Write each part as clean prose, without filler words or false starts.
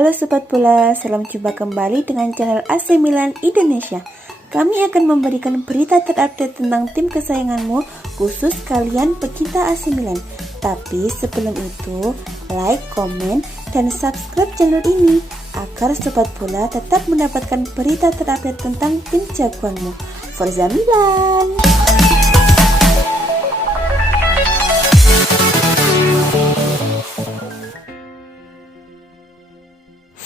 Halo Sobat Bola, salam jumpa kembali dengan channel AC Milan Indonesia. Kami akan memberikan berita terupdate tentang tim kesayanganmu, khusus kalian pecinta AC Milan. Tapi sebelum itu, like, komen, dan subscribe channel ini agar Sobat Bola tetap mendapatkan berita terupdate tentang tim jagoanmu. Forza Milan!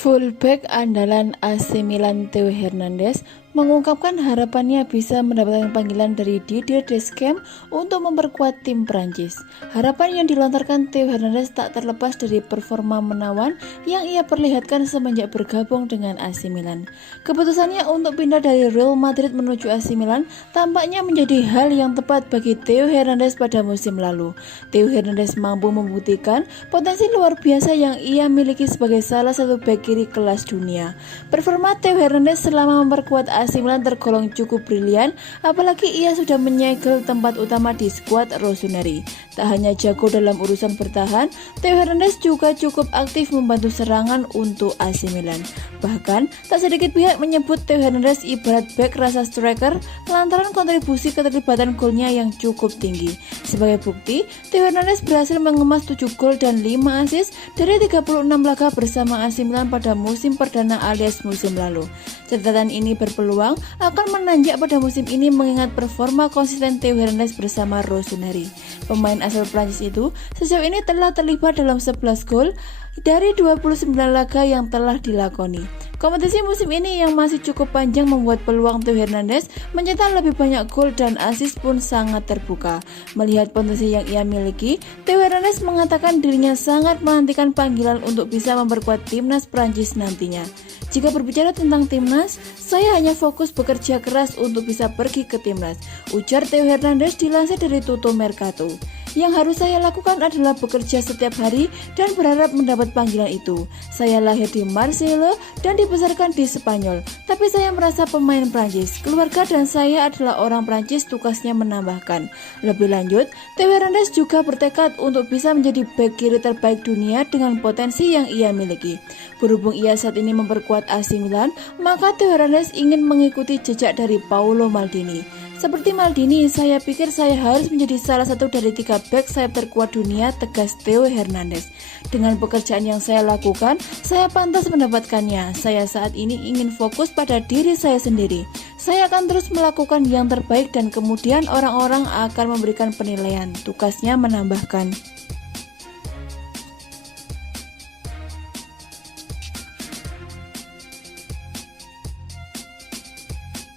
Fullback andalan AC Milan Theo Hernandez mengungkapkan harapannya bisa mendapatkan panggilan dari Didier Deschamps untuk memperkuat tim Prancis. Harapan yang dilontarkan Theo Hernandez tak terlepas dari performa menawan yang ia perlihatkan semenjak bergabung dengan AC Milan. Keputusannya untuk pindah dari Real Madrid menuju AC Milan tampaknya menjadi hal yang tepat bagi Theo Hernandez pada musim lalu. Theo Hernandez mampu membuktikan potensi luar biasa yang ia miliki sebagai salah satu bek kiri kelas dunia. Performa Theo Hernandez selama memperkuat AC Milan tergolong cukup brilian, apalagi ia sudah menyegel tempat utama di skuad Rossoneri. Tak hanya jago dalam urusan bertahan, Theo Hernandez juga cukup aktif membantu serangan untuk AC Milan. Bahkan, tak sedikit pihak menyebut Theo Hernandez ibarat bek rasa striker lantaran kontribusi keterlibatan golnya yang cukup tinggi. Sebagai bukti, Theo Hernandez berhasil mengemas 7 gol dan 5 assist dari 36 laga bersama AC Milan pada musim perdana alias musim lalu. Catatan ini berpeluang akan menanjak pada musim ini mengingat performa konsisten Theo Hernandez bersama Rossoneri. Pemain asal Prancis itu sejauh ini telah terlibat dalam 11 gol dari 29 laga yang telah dilakoni. Kompetisi musim ini yang masih cukup panjang membuat peluang Theo Hernandez mencetak lebih banyak gol dan assist pun sangat terbuka. Melihat potensi yang ia miliki, Theo Hernandez mengatakan dirinya sangat menantikan panggilan untuk bisa memperkuat timnas Prancis nantinya. Jika berbicara tentang timnas, saya hanya fokus bekerja keras untuk bisa pergi ke timnas, ujar Theo Hernandez dilansir dari Tutto Mercato. Yang harus saya lakukan adalah bekerja setiap hari dan berharap mendapat panggilan itu. Saya lahir di Marseille dan dibesarkan di Spanyol, tapi saya merasa pemain Prancis. Keluarga dan saya adalah orang Prancis, tugasnya menambahkan. Lebih lanjut, Theo Hernandez juga bertekad untuk bisa menjadi bek kiri terbaik dunia dengan potensi yang ia miliki. Berhubung ia saat ini memperkuat AC Milan, maka Theo Hernandez ingin mengikuti jejak dari Paolo Maldini. Seperti Maldini, saya pikir saya harus menjadi salah satu dari 3 bek sayap terkuat dunia, tegas Theo Hernandez. Dengan pekerjaan yang saya lakukan, saya pantas mendapatkannya. Saya saat ini ingin fokus pada diri saya sendiri. Saya akan terus melakukan yang terbaik dan kemudian orang-orang akan memberikan penilaian, tugasnya menambahkan.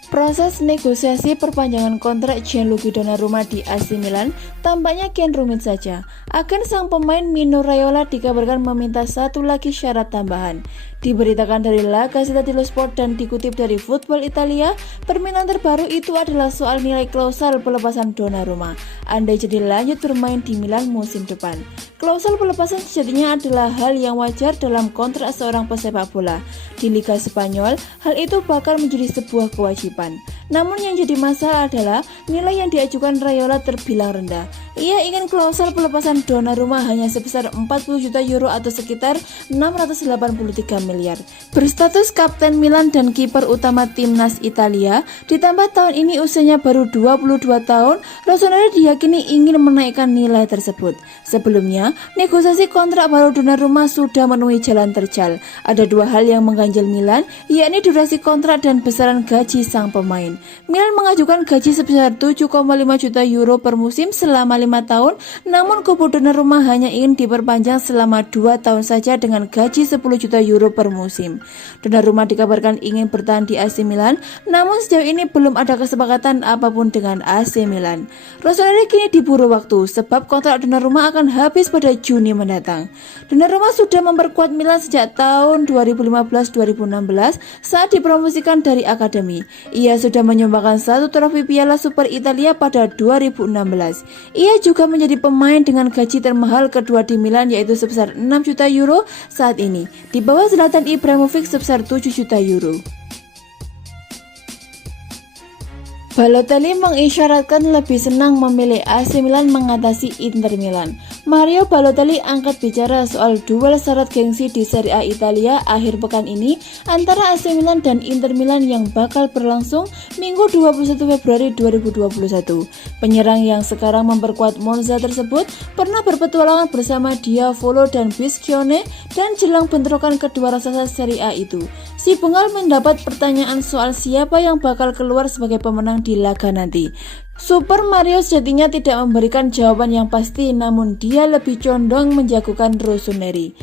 Proses negosiasi perpanjangan kontrak Gianluigi Donnarumma di AC Milan tampaknya kian rumit saja. Agen sang pemain Mino Raiola dikabarkan meminta satu lagi syarat tambahan. Diberitakan dari La Gazzetta dello Sport dan dikutip dari Football Italia, permintaan terbaru itu adalah soal nilai klausal pelepasan Donnarumma andai jadi lanjut bermain di Milan musim depan. Klausul pelepasan sejatinya adalah hal yang wajar dalam kontrak seorang pesepak bola. Di Liga Spanyol, hal itu bakal menjadi sebuah kewajiban. Namun yang jadi masalah adalah nilai yang diajukan Raiola terbilang rendah. Ia ingin klausul pelepasan Donnarumma hanya sebesar 40 juta euro atau sekitar 683 miliar. Berstatus kapten Milan dan kiper utama timnas Italia, ditambah tahun ini usianya baru 22 tahun, Rossoneri diyakini ingin menaikkan nilai tersebut. Sebelumnya, negosiasi kontrak baru Donnarumma sudah menemui jalan terjal. Ada 2 hal yang mengganjal Milan, yakni durasi kontrak dan besaran gaji sang pemain. Milan mengajukan gaji sebesar 7,5 juta euro per musim selama 5 tahun, namun kubu Donnarumma hanya ingin diperpanjang selama 2 tahun saja dengan gaji 10 juta euro per musim. Donnarumma dikabarkan ingin bertahan di AC Milan, namun sejauh ini belum ada kesepakatan apapun dengan AC Milan. Rossoneri kini diburu waktu sebab kontrak Donnarumma akan habis pada Juni mendatang. Donnarumma sudah memperkuat Milan sejak tahun 2015-2016 saat dipromosikan dari akademi. Ia sudah menyumbangkan 1 trofi Piala Super Italia pada 2016. Ia juga menjadi pemain dengan gaji termahal kedua di Milan yaitu sebesar 6 juta euro saat ini, di bawah Zlatan Ibrahimovic sebesar 7 juta euro. Balotelli mengisyaratkan lebih senang memilih AC Milan mengatasi Inter Milan. Mario Balotelli angkat bicara soal duel syarat gengsi di Serie A Italia akhir pekan ini antara AC Milan dan Inter Milan yang bakal berlangsung Minggu 21 Februari 2021. Penyerang yang sekarang memperkuat Monza tersebut pernah berpetualangan bersama Diavolo dan Biscione dan jelang bentrokan kedua raksasa Serie A itu. Si Bengal mendapat pertanyaan soal siapa yang bakal keluar sebagai pemenang di laga nanti. Super Mario sejatinya tidak memberikan jawaban yang pasti, namun dia lebih condong menjagokan Rossoneri.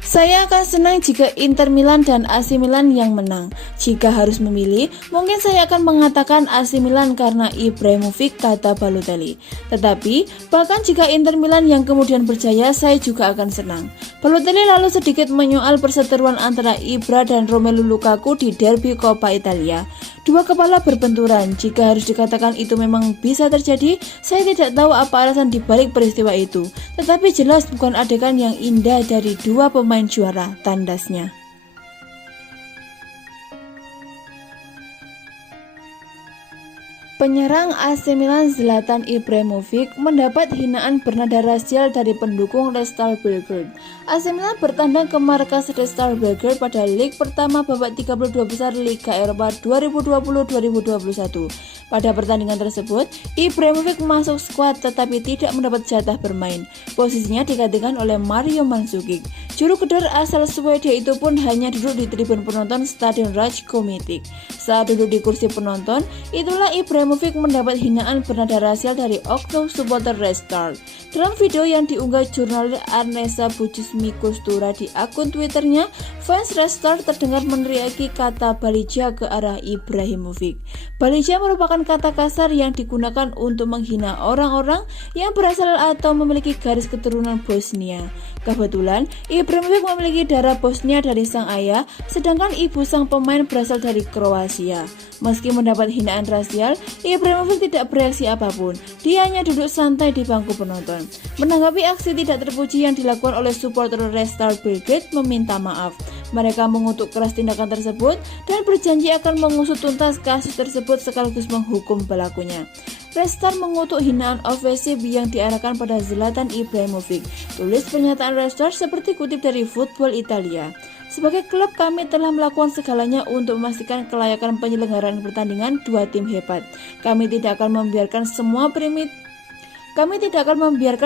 Saya akan senang jika Inter Milan dan AC Milan yang menang. Jika harus memilih, mungkin saya akan mengatakan AC Milan karena Ibrahimovic, kata Balotelli. Tetapi, bahkan jika Inter Milan yang kemudian berjaya, saya juga akan senang. Balotelli lalu sedikit menyoal perseteruan antara Ibra dan Romelu Lukaku di derby Coppa Italia. Dua kepala berbenturan. Jika harus dikatakan itu memang bisa terjadi, saya tidak tahu apa alasan dibalik peristiwa itu. Tetapi jelas bukan adegan yang indah dari dua pemain juara, tandasnya. Penyerang AC Milan Zlatan Ibrahimovic mendapat hinaan bernada rasial dari pendukung Red Star Belgrade. AC Milan bertandang ke markas Red Star Belgrade pada leg pertama babak 32 besar Liga Eropa 2020-2021. Pada pertandingan tersebut, Ibrahimovic masuk skuad tetapi tidak mendapat jatah bermain. Posisinya digantikan oleh Mario Mandzukic. Juru kedor asal Swedia itu pun hanya duduk di tribun penonton Stadion Ratko Mitic. Saat duduk di kursi penonton, itulah Ibrahimovic mendapat hinaan bernada rasial dari oknum supporter Red Star. Dalam video yang diunggah jurnalis Arnesa Buchismi-Kustura di akun Twitternya, fans Red Star terdengar meneriaki kata Balija ke arah Ibrahimovic. Balija merupakan kata kasar yang digunakan untuk menghina orang-orang yang berasal atau memiliki garis keturunan Bosnia. Kebetulan, Ibrahimovic memiliki darah Bosnia dari sang ayah, sedangkan ibu sang pemain berasal dari Kroasia. Meski mendapat hinaan rasial, Ibrahimovic tidak bereaksi apapun. Dia hanya duduk santai di bangku penonton. Menanggapi aksi tidak terpuji yang dilakukan oleh supporter Red Star Belgrade meminta maaf. Mereka mengutuk keras tindakan tersebut dan berjanji akan mengusut tuntas kasus tersebut sekaligus menghukum pelakunya. Red Star mengutuk hinaan ofensif yang diarahkan pada Zlatan Ibrahimovic. Tulis pernyataan Red Star seperti kutip dari Football Italia. Sebagai klub, kami telah melakukan segalanya untuk memastikan kelayakan penyelenggaraan pertandingan dua tim hebat. Kami tidak akan membiarkan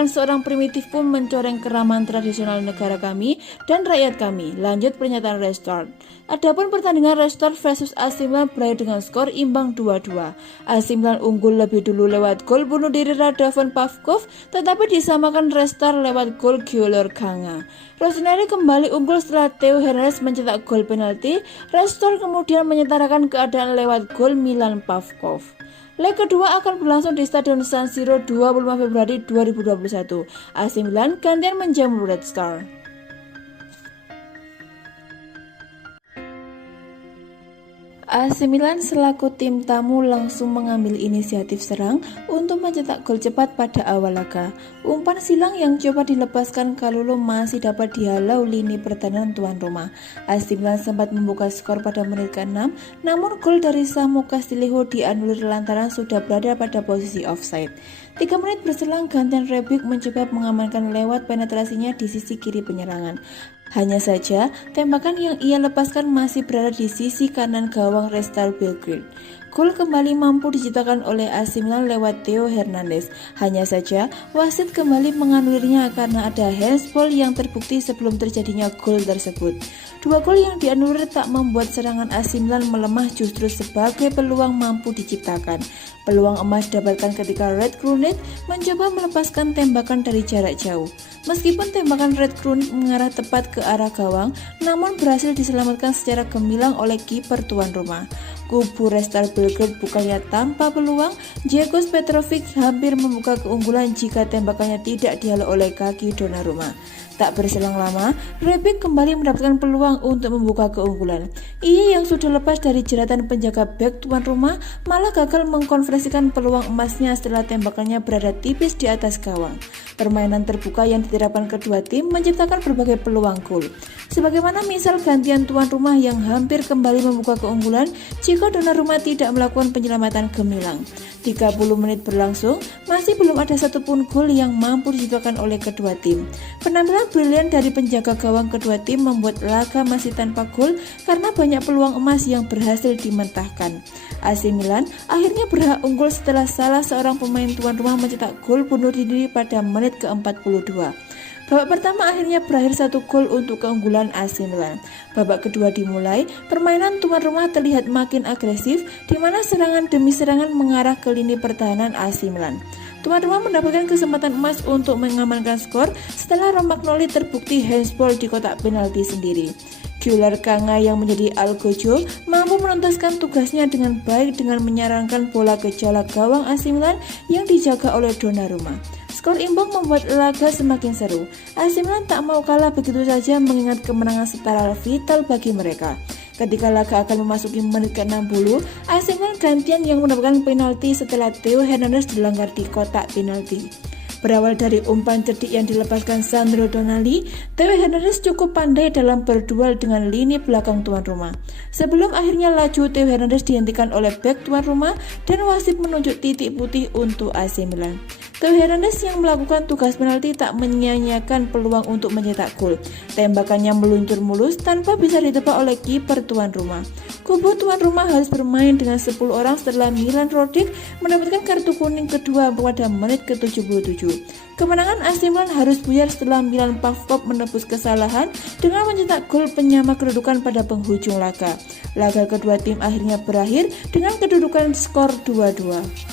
seorang primitif pun mencoreng keramahan tradisional negara kami dan rakyat kami, lanjut pernyataan Red Star. Adapun pertandingan Red Star versus AC Milan berakhir dengan skor imbang 2-2. AC Milan unggul lebih dulu lewat gol bunuh diri Radovan Pavkov, tetapi disamakan Red Star lewat gol Gyolor Ganga. Rossoneri kembali unggul setelah Theo Hernandez mencetak gol penalti. Red Star kemudian menyetarakan keadaan lewat gol Milan Pavkov. Leg kedua akan berlangsung di Stadion San Siro 25 Februari 2021. AC Milan gantian menjamu Red Star. AC Milan selaku tim tamu langsung mengambil inisiatif serang untuk mencetak gol cepat pada awal laga. Umpan silang yang coba dilepaskan Kalulu masih dapat dihalau lini pertahanan tuan rumah. AC Milan sempat membuka skor pada menit ke-6, namun gol dari Samu Castillejo dianulir lantaran sudah berada pada posisi offside. 3 menit berselang, gantian Rebic mencoba mengamankan lewat penetrasinya di sisi kiri penyerangan. Hanya saja, tembakan yang ia lepaskan masih berada di sisi kanan gawang Red Star Belgrade. Gol kembali mampu diciptakan oleh AC Milan lewat Theo Hernandez. Hanya saja, wasit kembali menganulirnya karena ada handsball yang terbukti sebelum terjadinya gol tersebut. Dua gol yang dianulir tak membuat serangan AC Milan melemah, justru sebagai peluang mampu diciptakan. Peluang emas didapatkan ketika Red Krunic mencoba melepaskan tembakan dari jarak jauh. Meskipun tembakan Red Krunic mengarah tepat ke arah gawang, namun berhasil diselamatkan secara gemilang oleh kiper tuan rumah. Kubu Red Star Belgrade bukannya tanpa peluang, Jegos Petrovic hampir membuka keunggulan jika tembakannya tidak dihalau oleh kaki Donnarumma. Tak berselang lama, Rebic kembali mendapatkan peluang untuk membuka keunggulan. Ia yang sudah lepas dari jeratan penjaga bek tuan rumah malah gagal mengkonversikan peluang emasnya setelah tembakannya berada tipis di atas gawang. Permainan terbuka yang diterapkan kedua tim menciptakan berbagai peluang gol. Sebagaimana misal gantian tuan rumah yang hampir kembali membuka keunggulan jika Donnarumma tidak melakukan penyelamatan gemilang. 30 menit berlangsung, masih belum ada satupun gol yang mampu diciptakan oleh kedua tim. Penampilan brilian dari penjaga gawang kedua tim membuat laga masih tanpa gol karena banyak peluang emas yang berhasil dimentahkan. AC Milan akhirnya berhak unggul setelah salah seorang pemain tuan rumah mencetak gol bunuh diri pada menit ke-42. Babak pertama akhirnya berakhir 1 gol untuk keunggulan AC Milan. Babak kedua dimulai, permainan tuan rumah terlihat makin agresif, di mana serangan demi serangan mengarah ke lini pertahanan AC Milan. Tuan rumah mendapatkan kesempatan emas untuk mengamankan skor setelah Romagnoli terbukti handsball di kotak penalti sendiri. Gyular Kanga yang menjadi algojo mampu menuntaskan tugasnya dengan baik dengan menyarankan bola ke jala gawang AC Milan yang dijaga oleh Donnarumma. Skor imbang membuat laga semakin seru. AC Milan tak mau kalah begitu saja mengingat kemenangan setara vital bagi mereka. Ketika laga akan memasuki menit ke-60, AC Milan gantian yang mendapatkan penalti setelah Theo Hernandez dilanggar di kotak penalti. Berawal dari umpan cerdik yang dilepaskan Sandro Tonali, Theo Hernandez cukup pandai dalam berduel dengan lini belakang tuan rumah. Sebelum akhirnya laju Theo Hernandez dihentikan oleh bek tuan rumah dan wasit menunjuk titik putih untuk AC Milan. Theo Hernandez yang melakukan tugas penalti tak menyia-nyiakan peluang untuk mencetak gol. Tembakannya meluncur mulus tanpa bisa ditebak oleh kiper tuan rumah. Kubu tuan rumah harus bermain dengan 10 orang setelah Milan Rodrik mendapatkan kartu kuning kedua pada menit ke-77. Kemenangan AC Milan harus buyar setelah Milan Pavkov menebus kesalahan dengan mencetak gol penyama kedudukan pada penghujung laga. Laga kedua tim akhirnya berakhir dengan kedudukan skor 2-2.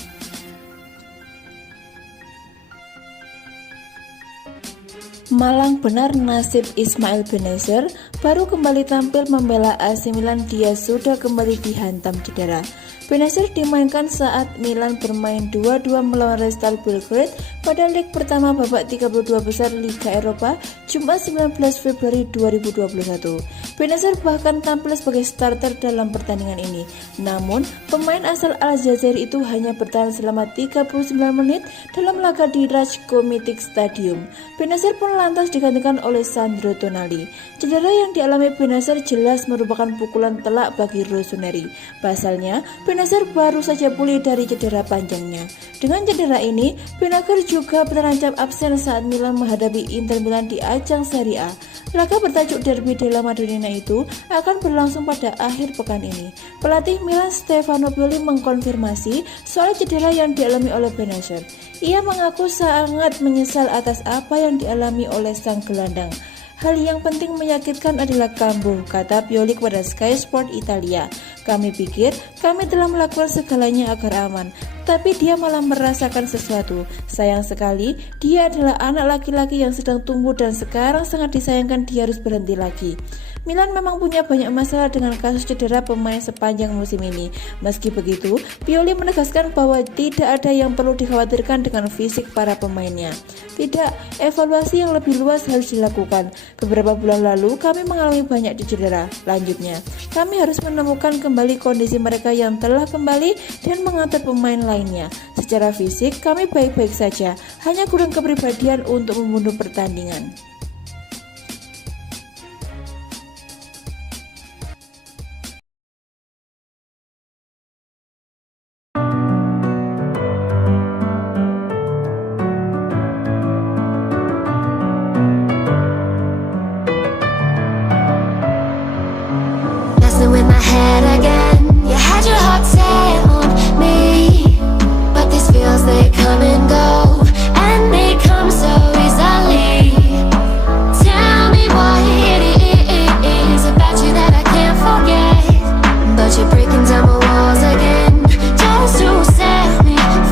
Malang benar nasib Ismail Bennacer, baru kembali tampil membela AC Milan, dia sudah kembali dihantam cedera. Bennacer dimainkan saat Milan bermain 2-2 melawan Real Belgrade pada leg pertama babak 32 besar Liga Eropa Jumat 19 Februari 2021. Bennacer bahkan tampil sebagai starter dalam pertandingan ini. Namun, pemain asal Aljazair itu hanya bertahan selama 39 menit dalam laga di Ratko Mitic Stadium. Bennacer pun lantas digantikan oleh Sandro Tonali. Cedera yang dialami Bennacer jelas merupakan pukulan telak bagi Rossoneri. Pasalnya, Bennacer baru saja pulih dari cedera panjangnya. Dengan cedera ini, Bennacer juga terancam absen saat Milan menghadapi Inter Milan di ajang Serie A. Laga bertajuk Derby della Madonnina itu akan berlangsung pada akhir pekan ini. Pelatih Milan Stefano Pioli mengkonfirmasi soal cedera yang dialami oleh Bennacer. Ia mengaku sangat menyesal atas apa yang dialami oleh sang gelandang. Hal yang penting menyakitkan adalah kambuh, kata Pioli kepada Sky Sport Italia. Kami pikir kami telah melakukan segalanya agar aman, tapi dia malah merasakan sesuatu. Sayang sekali, dia adalah anak laki-laki yang sedang tumbuh dan sekarang sangat disayangkan dia harus berhenti lagi. Milan memang punya banyak masalah dengan kasus cedera pemain sepanjang musim ini. Meski begitu, Pioli menegaskan bahwa tidak ada yang perlu dikhawatirkan dengan fisik para pemainnya. Tidak, evaluasi yang lebih luas harus dilakukan. Beberapa bulan lalu kami mengalami banyak cedera. Lanjutnya, kami harus menemukan kembali kondisi mereka yang telah kembali dan mengatur pemain lainnya. Secara fisik kami baik-baik saja, hanya kurang kepribadian untuk membunuh pertandingan.